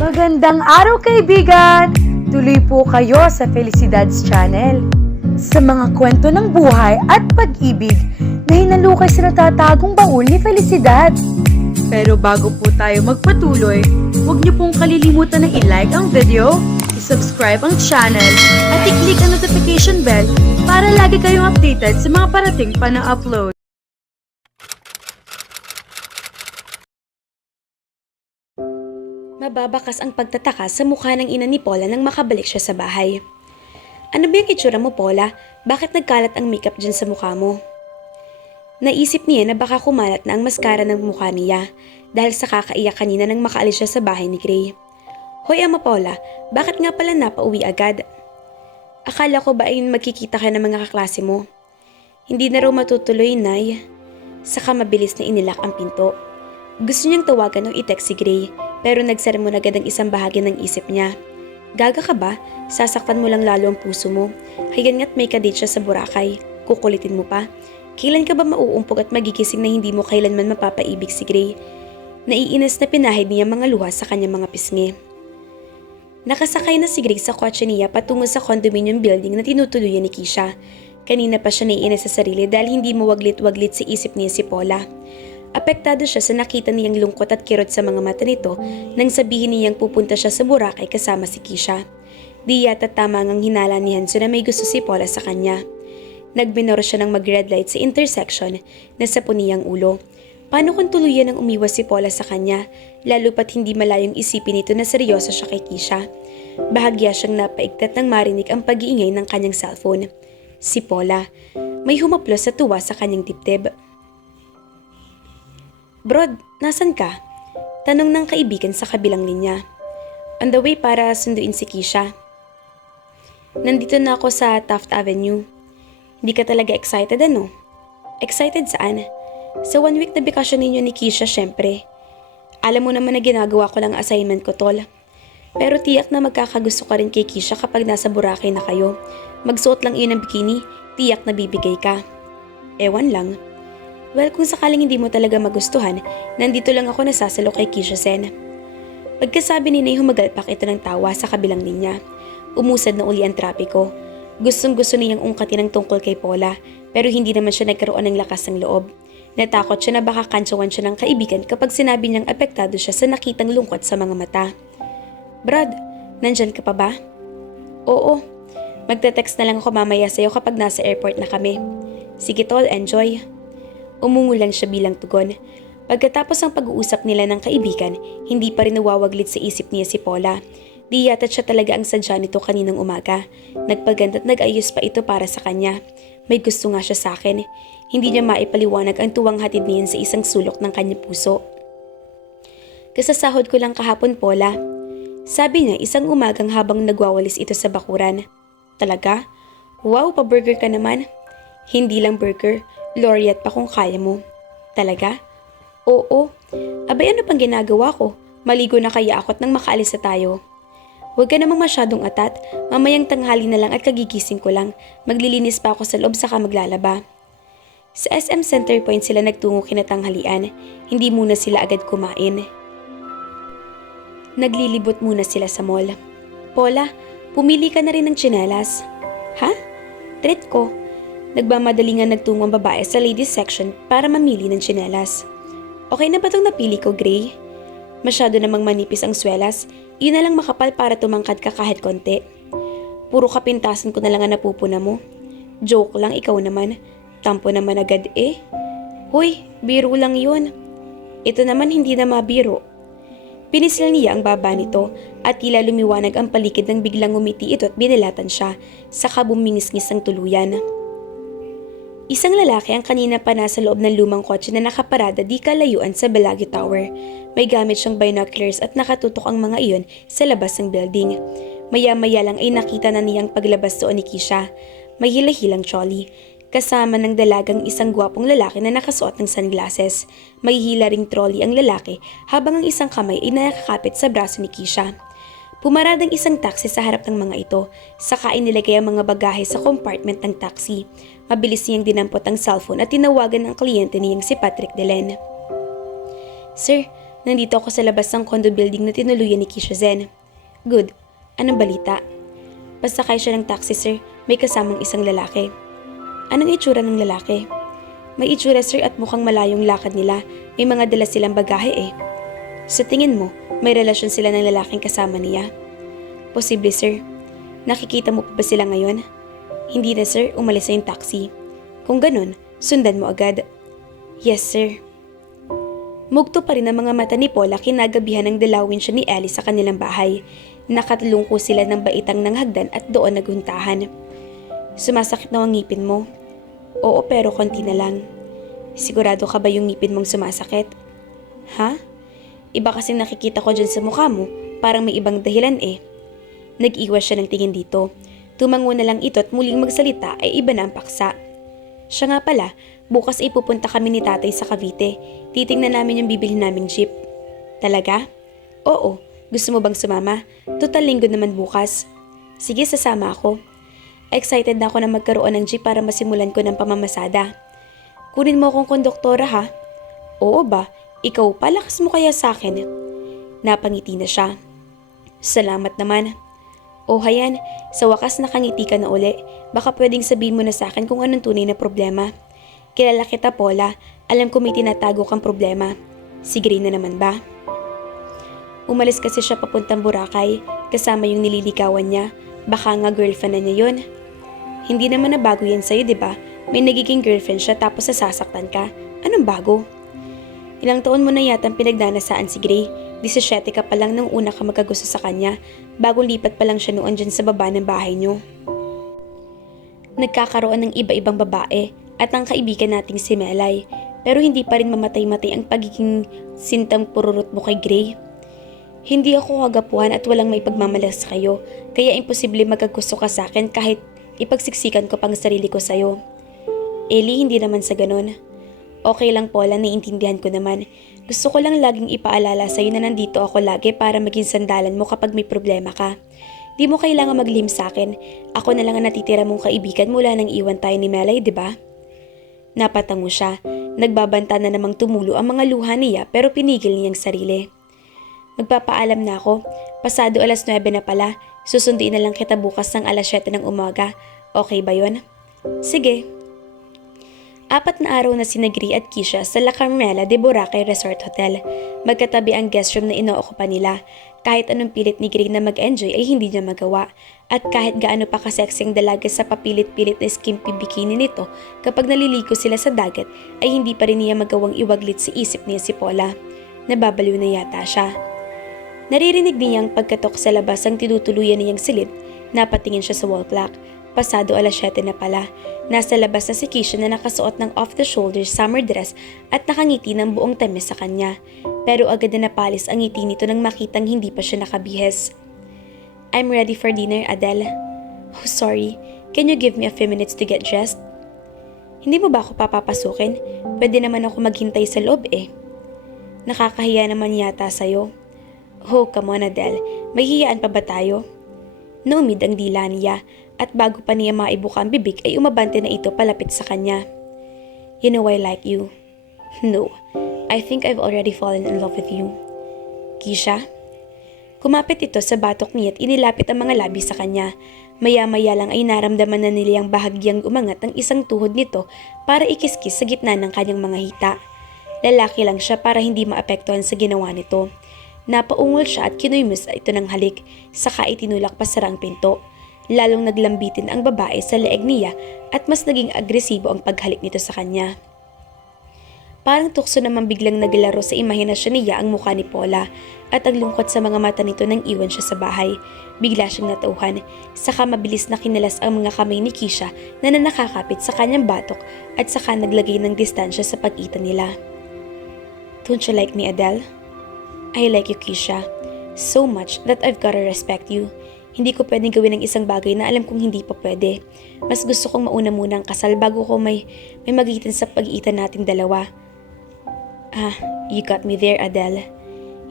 Magandang araw kaibigan! Tuloy po kayo sa Felicidad's Channel. Sa mga kwento ng buhay at pag-ibig na hinalukay sa natatagong baul ni Felicidad. Pero bago po tayo magpatuloy, huwag niyo pong kalilimutan na i-like ang video, i-subscribe ang channel, at i-click ang notification bell para lagi kayong updated sa mga parating pa na upload. Mababakas ang pagtataka sa mukha ng ina ni Paula nang makabalik siya sa bahay. Ano ba yung itsura mo, Paula? Bakit nagkalat ang makeup dyan sa mukha mo? Naisip niya na baka kumalat na ang maskara ng mukha niya dahil sa kakaiyak kanina nang makaalis siya sa bahay ni Gray. Hoy Ama Paula, bakit nga pala napauwi agad? Akala ko ba ay magkikita ka ng mga kaklase mo? Hindi na raw matutuloy, Nay. Saka mabilis na inilak ang pinto. Gusto niyang tawagan o i-text si Gray pero nagsermon agad ang isang bahagi ng isip niya. Gaga ka ba? Sasaktan mo lang lalo ang puso mo. Hayan nga't may kadate siya sa Boracay. Kukulitin mo pa. Kailan ka ba mauumpog at magigising na hindi mo kailanman mapapaibig si Gray? Naiinis na pinahid niya mga luha sa kanyang mga pisngi. Nakasakay na si Gray sa kotse niya patungo sa condominium building na tinutuluyan ni Keisha. Kanina pa siya naiinis sa sarili dahil hindi mawaglit-waglit sa isip niya si Paula. Apektado siya sa nakita niyang lungkot at kirot sa mga mata nito nang sabihin niyang pupunta siya sa Boracay kasama si Keisha. Di yata tama ang hinala ni Hanso na may gusto si Paula sa kanya. Nagminor siya ng mag-red light sa intersection na sa puniyang ulo. Paano kung tuluyan ang umiwas si Paula sa kanya, lalo pat hindi malayong isipin nito na seryoso siya kay Keisha. Bahagya siyang napaigtat nang marinig ang pag-iingay ng kanyang cellphone. Si Paula, may humaplos sa tuwa sa kanyang dibdib. Brod, nasan ka? Tanong ng kaibigan sa kabilang linya. On the way para sunduin si Keisha. Nandito na ako sa Taft Avenue. Hindi ka talaga excited ano? Excited saan? Sa 1 week na bakasyon ninyo ni Keisha syempre. Alam mo naman na ginagawa ko lang assignment ko tol. Pero tiyak na magkakagusto ka rin kay Keisha kapag nasa Boracay na kayo. Magsuot lang iyon ng bikini, tiyak na bibigay ka. Ewan lang. Well, kung sakaling hindi mo talaga magustuhan, nandito lang ako nasasalo kay Keisha Sen. Pagkasabi ni Nay, humagalpak ito ng tawa sa kabilang linya. Umusad na uli ang trapiko. Gustong-gusto niyang ungkatin ang tungkol kay Paula, pero hindi naman siya nagkaroon ng lakas ng loob. Natakot siya na baka kantsawan siya ng kaibigan kapag sinabi niyang apektado siya sa nakitang lungkot sa mga mata. Brad, nandyan ka pa ba? Oo. Magte-text na lang ako mamaya sa'yo kapag nasa airport na kami. Sige tol, enjoy. Umungulan siya bilang tugon. Pagkatapos ng pag-uusap nila ng kaibigan, hindi pa rin nawawaglit sa isip niya si Paula. Di yata siya talaga ang sadya nito kaninang umaga. Nagpaganda at nag-ayos pa ito para sa kanya. May gusto nga siya sa akin. Hindi niya maipaliwanag ang tuwang hatid niyan sa isang sulok ng kanyang puso. Kasasahod ko lang kahapon, Paula. Sabi niya isang umagang habang nagwawalis ito sa bakuran. Talaga? Wow, pa-burger ka naman. Hindi lang burger. Laureate pa kung kaya mo. Talaga? Oo. Abay ano pang ginagawa ko? Maligo na kaya ako't nang makaalis na tayo. Huwag ka namang masyadong atat. Mamayang tanghali na lang at kagigising ko lang. Maglilinis pa ako sa loob saka maglalaba. Sa SM Center Point sila nagtungo kinatanghalian. Hindi muna sila agad kumain. Naglilibot muna sila sa mall. Paula, pumili ka na rin ng tsinelas. Ha? Treat ko. Nagmamadali nga nagtungo ang babae sa ladies section para mamili ng tsinelas. Okay na ba itong napili ko, Gray? Masyado namang manipis ang swelas, yun na lang makapal para tumangkad ka kahit konti. Puro kapintasan ko na lang ang napupuna mo. Joke lang, ikaw naman. Tampo naman agad eh. Hoy, biro lang yun. Ito naman hindi na mabiro. Pinisil niya ang baba nito at tila lumiwanag ang paligid nang biglang umiti ito at binilatan siya, saka bumingis-ngis ang tuluyan. Isang lalaki ang kanina pa nasa loob ng lumang kotse na nakaparada di kalayuan sa Bellagio Tower. May gamit siyang binoculars at nakatutok ang mga iyon sa labas ng building. Maya-maya lang ay nakita na niyang paglabas doon ni Keisha. May hila-hilang trolley. Kasama ng dalagang isang gwapong lalaki na nakasuot ng sunglasses. May hila ring trolley ang lalaki habang ang isang kamay ay nakakapit sa braso ni Keisha. Pumaradang isang taxi sa harap ng mga ito, saka inilagay ang mga bagahe sa compartment ng taxi. Mabilis niyang dinampot ang cellphone at tinawagan ang kliyente niyang si Patrick Delen. Sir, Nandito ako sa labas ng condo building na tinuluyan ni Keisha Zen. Good. Anong balita? Pasakay siya ng taxi, sir. May kasamang isang lalaki. Anong itsura ng lalaki? May itsura, sir, at mukhang malayong lakad nila. May mga dala silang bagahe eh. Sa tingin mo, may relasyon sila ng lalaking kasama niya? Posible, sir. Nakikita mo pa ba sila ngayon? Hindi na, sir. Umalis na yung taxi. Kung ganun, sundan mo agad. Yes, sir. Mugto pa rin ang mga mata ni Paula kinagabihan ng dalawin siya ni Ellie sa kanilang bahay. Nakatulungko sila ng baitang ng hagdan at doon naghuntahan. Sumasakit na ang ngipin mo? Oo, pero konti na lang. Sigurado ka ba yung ngipin mong sumasakit? Ha? Iba kasi nakikita ko dyan sa mukha mo, parang may ibang dahilan eh. Nag-iwas siya ng tingin dito. Tumango na lang ito at muling magsalita ay iba na ang paksa. Siya nga pala, bukas ay pupunta kami ni tatay sa Cavite. Titingnan namin yung bibili naming jeep. Talaga? Oo. Gusto mo bang sumama? Total linggo naman bukas. Sige, sasama ako. Excited na ako na magkaroon ng jeep para masimulan ko ng pamamasada. Kunin mo akong konduktora ha? Oo ba? Ikaw pa, lakas mo kaya sa akin? Napangiti na siya. Salamat naman. O hayan, sa wakas nakangiti ka na uli. Baka pwedeng sabihin mo na sa akin kung anong tunay na problema. Kilala kita, Paula. Alam ko may tinatago kang problema. Si Gray na naman ba? Umalis kasi siya papuntang Boracay, kasama yung nililigawan niya. Baka nga girlfriend na niya yun. Hindi naman na bago yan sa'yo, diba? May nagiging girlfriend siya tapos sasaktan ka. Anong bago? Ilang taon mo na yatang pinagdanasaan si Gray. 17 ka pa lang nung una ka magkagusto sa kanya. Bagong lipat pa lang siya noon dyan sa baba ng bahay niyo. Nagkakaroon ng iba-ibang babae at ang kaibigan nating si Melay. Pero hindi pa rin mamatay-matay ang pagiging sintang pururot mo kay Gray. Hindi ako kagapuhan at walang may pagmamalas kayo. Kaya imposible magkagusto ka sa akin kahit ipagsiksikan ko pang sarili ko sa'yo. Ellie, hindi naman sa ganon. Okay lang, Paula, naiintindihan ko naman. Gusto ko lang laging ipaalala sa'yo na nandito ako lagi para maging sandalan mo kapag may problema ka. Di mo kailangan maglihim sa akin. Ako na lang ang natitira mong kaibigan mula nang iwan tayo ni Melay, di ba? Napatango siya. Nagbabanta na namang tumulo ang mga luha niya pero pinigil niyang sarili. Magpapaalam na ako. Pasado 9:00 na pala. Susunduin na lang kita bukas ng 7:00 ng umaga. Okay ba yon? Sige. 4 na araw na sina Gray at Keisha sa La Carmela de Boracay Resort Hotel. Magkatabi ang guest room na inookupa nila. Kahit anong pilit ni Gray na mag-enjoy ay hindi niya magawa. At kahit gaano pa kasexing dalaga sa papilit-pilit na skimpy bikini nito, kapag naliligo sila sa dagat ay hindi pa rin niya magawang iwaglit sa isip niya si Paula. Nababaliw na yata siya. Naririnig niya ang pagkatok sa labas ang tinutuluyan niyang silid. Napatingin siya sa wall clock. Pasado 7:00 na pala. Nasa labas na si Keisha na nakasuot ng off-the-shoulder summer dress at nakangiti ng buong tamis sa kanya. Pero agad na napalis ang ngiti nito nang makitang hindi pa siya nakabihis. I'm ready for dinner, Adele. Oh, sorry. Can you give me a few minutes to get dressed? Hindi mo ba ako papapasukin? Pwede naman ako maghintay sa loob eh. Nakakahiya naman yata sa'yo. Oh, come on, Adele. May hiyaan pa ba tayo? Naumid ang dila niya. At bago pa niya maibuka ang bibig ay umabante na ito palapit sa kanya. You know I like you. No, I think I've already fallen in love with you. Keisha? Kumapit ito sa batok niya at inilapit ang mga labi sa kanya. Maya-maya lang ay naramdaman na nila ang bahagyang umangat ng isang tuhod nito para ikiskis sa gitna ng kanyang mga hita. Lalaki lang siya para hindi maapektuhan sa ginawa nito. Napaungol siya at kinuymus ito ng halik, saka itinulak pa sarang pinto. Lalong naglambitin ang babae sa leeg niya at mas naging agresibo ang paghalik nito sa kanya. Parang tukso naman biglang naglaro sa imahinasyon niya ang mukha ni Paula at ang lungkot sa mga mata nito nang iwan siya sa bahay. Bigla siyang natauhan, saka mabilis na kinalas ang mga kamay ni Keisha na nakakapit sa kanyang batok at saka naglagay ng distansya sa pagitan nila. Don't you like me, Adele? I like you, Keisha. So much that I've gotta respect you. Hindi ko pwedeng gawin ng isang bagay na alam kong hindi pa pwede. Mas gusto kong mauna muna ang kasal bago ko may magitan sa pag-iitan nating dalawa. Ah, you got me there, Adele.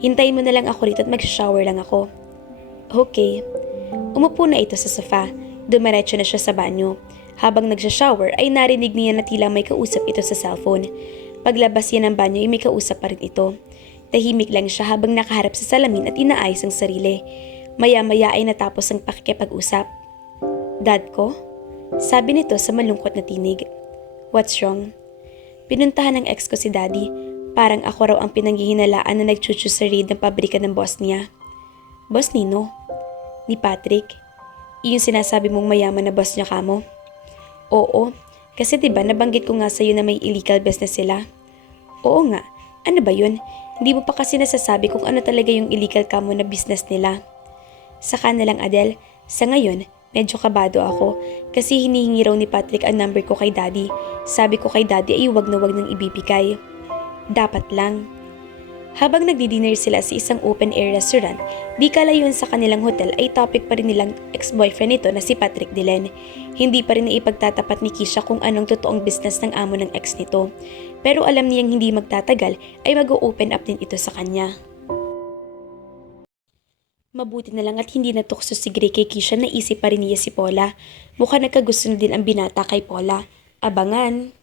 Hintayin mo na lang ako rito at mag-shower lang ako. Okay. Umupo na ito sa sofa. Dumiretso na siya sa banyo. Habang nagsha-shower ay narinig niya na tila may kausap ito sa cellphone. Paglabas niya ng banyo ay may kausap pa rin ito. Tahimik lang siya habang nakaharap sa salamin at inaayos ang sarili. Maya-maya ay natapos ang pakikipag-usap. Dad ko? Sabi nito sa malungkot na tinig. What's wrong? Pinuntahan ng ex ko si Daddy. Parang ako raw ang pinanghihinalaan na nagchuchu sa raid ng pabrika ng boss niya. Boss Nino? Ni Patrick? Iyon sinasabi mong mayaman na boss niya kamo? Oo, kasi diba nabanggit ko nga sa'yo na may illegal business sila? Oo nga, ano ba yun? Hindi mo pa kasi nasasabi kung ano talaga yung illegal kamo na business nila. Saka na lang Adele, sa ngayon, medyo kabado ako kasi hinihingi raw ni Patrick ang number ko kay Daddy. Sabi ko kay Daddy ay wag na wag nang ibibigay. Dapat lang. Habang nagdi-dinner sila sa isang open-air restaurant, di kalayon sa kanilang hotel ay topic pa rin nilang ex-boyfriend nito na si Patrick Delen. Hindi pa rin naipagtatapat ni Kisha kung anong totoong business ng amo ng ex nito. Pero alam niyang hindi magtatagal ay mag-o-open up din ito sa kanya. Mabuti na lang at hindi natukso si Gray kay Kisha na isip pa rin niya si Paula. Mukha nagkagusto na din ang binata kay Paula. Abangan!